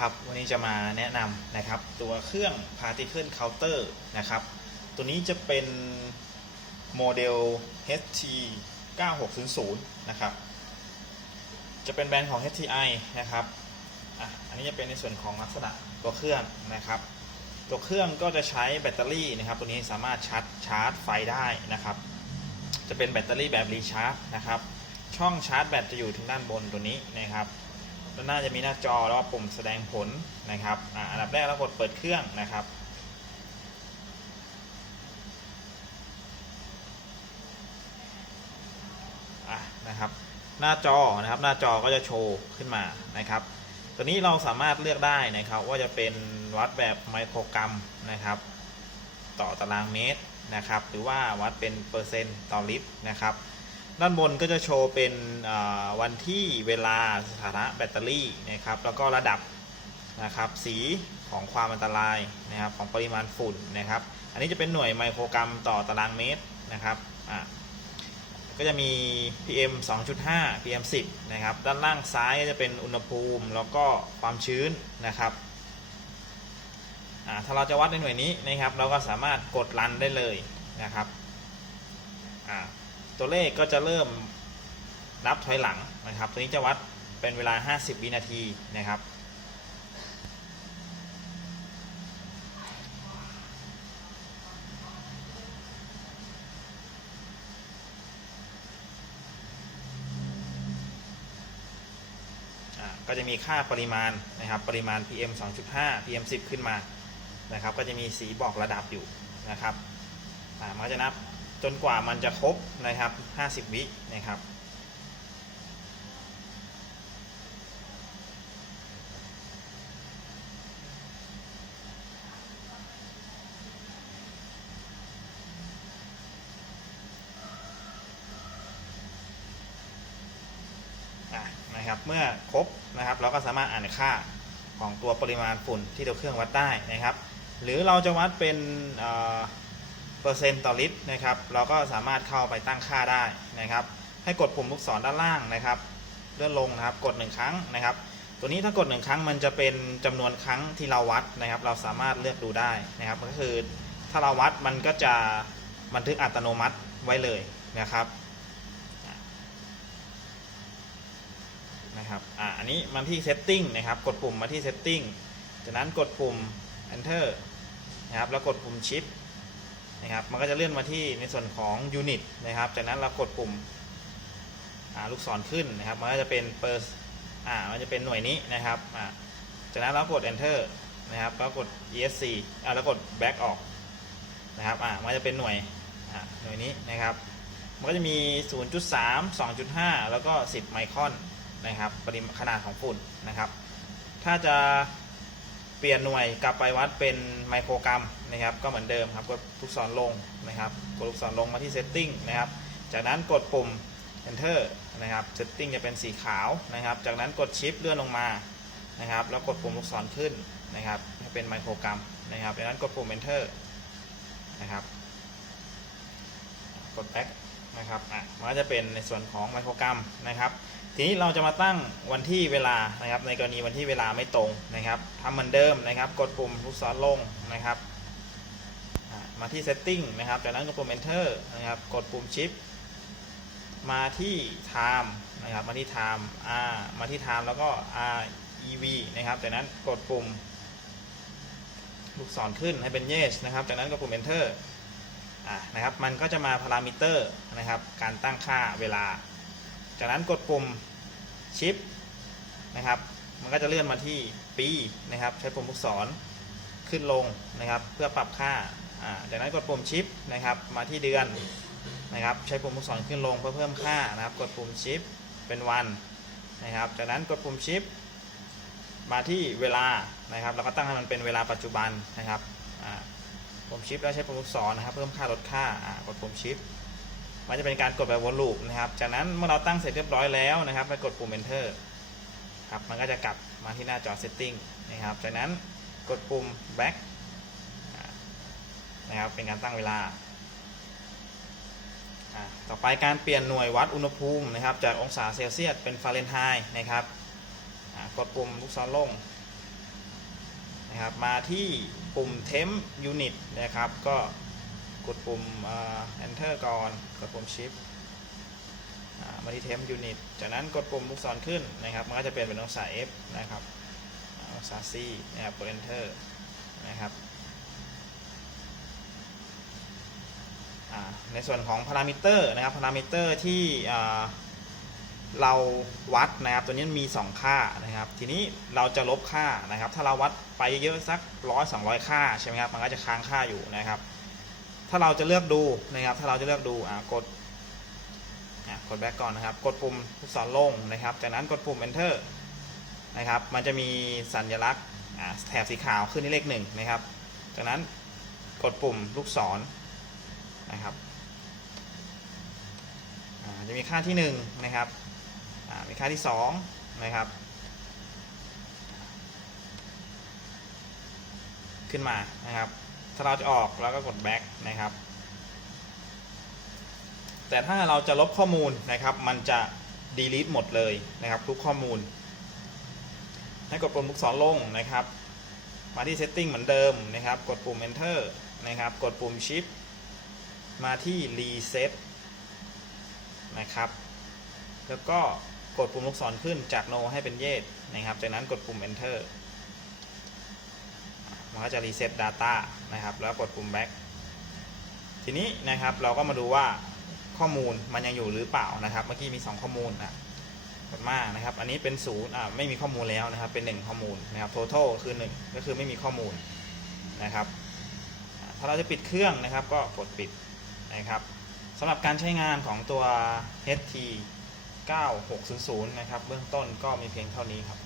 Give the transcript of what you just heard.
นะครับวันนี้จะมาแนะนำนะครับตัวเครื่อง Particle Counter นะครับตัวนี้จะเป็นโมเดล HT 9600นะครับจะเป็นแบรนด์ของ HTI นะครับอะอันนี้จะเป็นในส่วนของลักษณะตัวเครื่องนะครับตัวเครื่องก็จะใช้แบตเตอรี่นะครับตัวนี้สามารถชาร์จชาร์จไฟได้นะครับจะเป็นแบตเตอรี่แบบรีชาร์จนะครับช่องชาร์จแบตจะอยู่ทางด้านบนตัวนี้นะครับ ด้านหน้าจะมีหน้าจอแล้วก็ปุ่มแสดงผลนะครับอ,อันดับแรกเรากดเปิดเครื่องนะครับ นะครับ หน้าจอนะครับหน้าจอก็จะโชว์ขึ้นมานะครับ ตัวนี้เราสามารถเลือกได้นะครับว่าจะเป็นวัดแบบไมโครกรัมนะครับ ต่อตารางเมตรนะครับ หรือว่าวัดเป็นเปอร์เซ็นต์ต่อลิตรนะครับ ด้านบนก็จะโชว์เป็นวันที่เวลาสถานะแบตเตอรี่นะครับ แล้วก็ระดับนะครับ สีของความอันตรายนะครับของปริมาณฝุ่นนะครับ อันนี้จะเป็นหน่วยไมโครกรัมต่อตารางเมตรนะครับอ่าก็จะมี PM 2.5 PM 10นะครับ ด้านล่างซ้ายก็จะเป็นอุณหภูมิแล้วก็ความชื้นนะครับถ้าเราจะวัดในหน่วยนี้นะครับ เราก็สามารถกดรันได้เลยนะครับ ตัวเลขก็จะเริ่มนับถอยหลังนะครับ ตัวนี้จะวัดเป็นเวลา 50 วินาทีนะครับ ก็จะมีค่าปริมาณนะครับ ปริมาณ PM 2.5 PM 10 ขึ้นมานะครับ ก็จะมีสีบอกระดับอยู่นะครับอ่ามันก็จะนับ จนกว่ามันจะครบนะครับ 50 วินะครับ นะครับ เมื่อครบนะครับ เราก็สามารถอ่านค่าของตัวปริมาณฝุ่นที่ตัวเครื่องวัดได้นะครับ หรือเราจะวัดเป็น เปอร์เซ็นต์ต่อลิตรนะครับ เราก็สามารถเข้าไปตั้งค่าได้นะครับ ให้กดปุ่มลูกศรด้านล่างนะครับ เลื่อนลงนะครับ กดหนึ่งครั้งนะครับ ตัวนี้ถ้ากดหนึ่งครั้งมันจะเป็นจำนวนครั้งที่เราวัดนะครับ เราสามารถเลือกดูได้นะครับ ก็คือถ้าเราวัดมันก็จะบันทึกอัตโนมัติไว้เลยนะครับนะครับ อ่า อันนี้มาที่ setting นะครับ กดปุ่มมาที่ setting จากนั้นกดปุ่ม enter นะครับ แล้วกดปุ่ม shift นะครับ มันก็จะเลื่อนมาที่ในส่วนของ unit นะครับ จากนั้นเรากดปุ่มลูกศรขึ้นนะครับ มันก็จะเป็น per อ่า มันจะเป็นหน่วยนี้นะครับอ่าจากนั้นเรากด enter นะครับแล้วกด esc อ่าแล้วกด back ออกนะครับ อ่า มันจะเป็นหน่วยอ่าหน่วยนี้นะครับ มันก็จะมี 0.3 2.5 แล้วก็ 10 ไมครอนนะครับ ปริมาณขนาดของฝุ่นนะครับ ถ้าจะ เปลี่ยนหน่วยกลับไปวัดเป็นไมโครกรัมนะครับ ก็เหมือนเดิมครับกดลูกศรลงนะครับกดลูกศรลงมาที่ setting นะครับ จากนั้นกดปุ่ม enter นะครับ setting จะเป็นสีขาวนะครับ จากนั้นกด shift เลื่อนลงมานะครับ แล้วกดปุ่มลูกศรขึ้นนะครับให้เป็นไมโครกรัมนะครับ จากนั้นกดปุ่ม enter นะครับ กด back นะครับอะมันก็จะเป็นในส่วนของไมโครกรัมนะครับ ทีนี้เราจะมาตั้งวันที่เวลานะครับ ในกรณีวันที่เวลาไม่ตรงนะครับทำเหมือนเดิมนะครับ กดปุ่มลูกศรลงนะครับ มาที่ setting นะครับ จากนั้นกดปุ่ม enter นะครับ กดปุ่ม shift มาที่ time นะครับ มาที่ time r มาที่ time แล้วก็ r e v นะครับ จากนั้นกดปุ่มลูกศรขึ้นให้เป็น yes นะครับ จากนั้นกดปุ่ม enter อะนะครับ มันก็จะมาพารามิเตอร์นะครับ การตั้งค่าเวลา จากนั้นกดปุ่ม ชิปนะครับ มันก็จะเลื่อนมาที่ปีนะครับ ใช้ปุ่มลูกศรขึ้นลงนะครับ เพื่อปรับค่าจากนั้นกดปุ่มชิปนะครับ มาที่เดือนนะครับ ใช้ปุ่มลูกศรขึ้นลงเพื่อเพิ่มค่านะครับ กดปุ่มชิปเป็นวันนะครับ จากนั้นกดปุ่มชิปมาที่เวลานะครับแล้วก็ตั้งให้มันเป็นเวลาปัจจุบันนะครับปุ่มชิปแล้วใช้ปุ่มลูกศรนะครับ เพิ่มค่าลดค่ากดปุ่มชิป มันจะเป็นการกดแบบวนลูปนะครับ จากนั้นเมื่อเราตั้งเสร็จเรียบร้อยแล้วนะครับไปกดปุ่ม enter ครับมันก็จะกลับมาที่หน้าจอ setting นะครับ จากนั้นกดปุ่ม back นะครับเป็นการตั้งเวลา ต่อไปการเปลี่ยนหน่วยวัดอุณหภูมินะครับ จากองศาเซลเซียสเป็นฟาเรนไฮต์นะครับกดปุ่มลูกศรลงนะครับมาที่ปุ่ม temp unit นะครับก็ ดปุ่ม enter ก่อน กดปุ่ม shift มาที่ temp unit จากนั้นกดปุ่มลูกศรขึ้นนะครับ มันก็จะเปลี่ยนเป็นองศา F นะครับอ่าองศา C นะครับ กด enter นะครับในส่วนของพารามิเตอร์นะครับ พารามิเตอร์ที่เราวัดนะครับ ตัวนี้มี 2 ค่านะครับ ทีนี้เราจะลบค่านะครับ ถ้าเราวัดไปเยอะสักร้อยสองร้อยค่าใช่ไหมครับ มันก็จะค้างค่าอยู่นะครับ ถ้าเราจะเลือกดูนะครับ ถ้าเราจะเลือกดูอ่ากดกดแบ็กก่อนนะครับ กดปุ่มลูกศรลงนะครับ จากนั้นกดปุ่ม enter นะครับ มันจะมีสัญลักษณ์แถบสีขาวขึ้นที่เลขหนึ่งนะครับ จากนั้นกดปุ่มลูกศรนะครับจะมีค่าที่1นะครับมีค่าที่2นะครับ ขึ้นมานะครับ ถ้าเราจะออกเราก็กด back นะครับ แต่ถ้าเราจะลบข้อมูลนะครับ มันจะ delete หมดเลยนะครับ ทุกข้อมูล ให้กดปุ่มลูกศรลงนะครับ มาที่ setting เหมือนเดิมนะครับ กดปุ่ม enter นะครับ กดปุ่ม shift มาที่ reset นะครับ แล้วก็กดปุ่มลูกศรขึ้นจาก no ให้เป็น yes นะครับ จากนั้นกดปุ่ม enter มันก็จะ reset data นะครับ แล้วกดปุ่ม back ทีนี้นะครับเราก็มาดูว่าข้อมูลมันยังอยู่หรือเปล่านะครับ เมื่อกี้มี 2 ข้อมูลอะกดมานะครับ อันนี้เป็นศูนย์อ่าไม่มีข้อมูลแล้วนะครับ เป็น 1 ข้อมูลนะครับ total คือ 1 ก็คือไม่มีข้อมูลนะครับ ถ้าเราจะปิดเครื่องนะครับ ก็กดปิดนะครับสำหรับการใช้งานของตัว HT 9600 นะครับ เบื้องต้นก็มีเพียงเท่านี้ครับ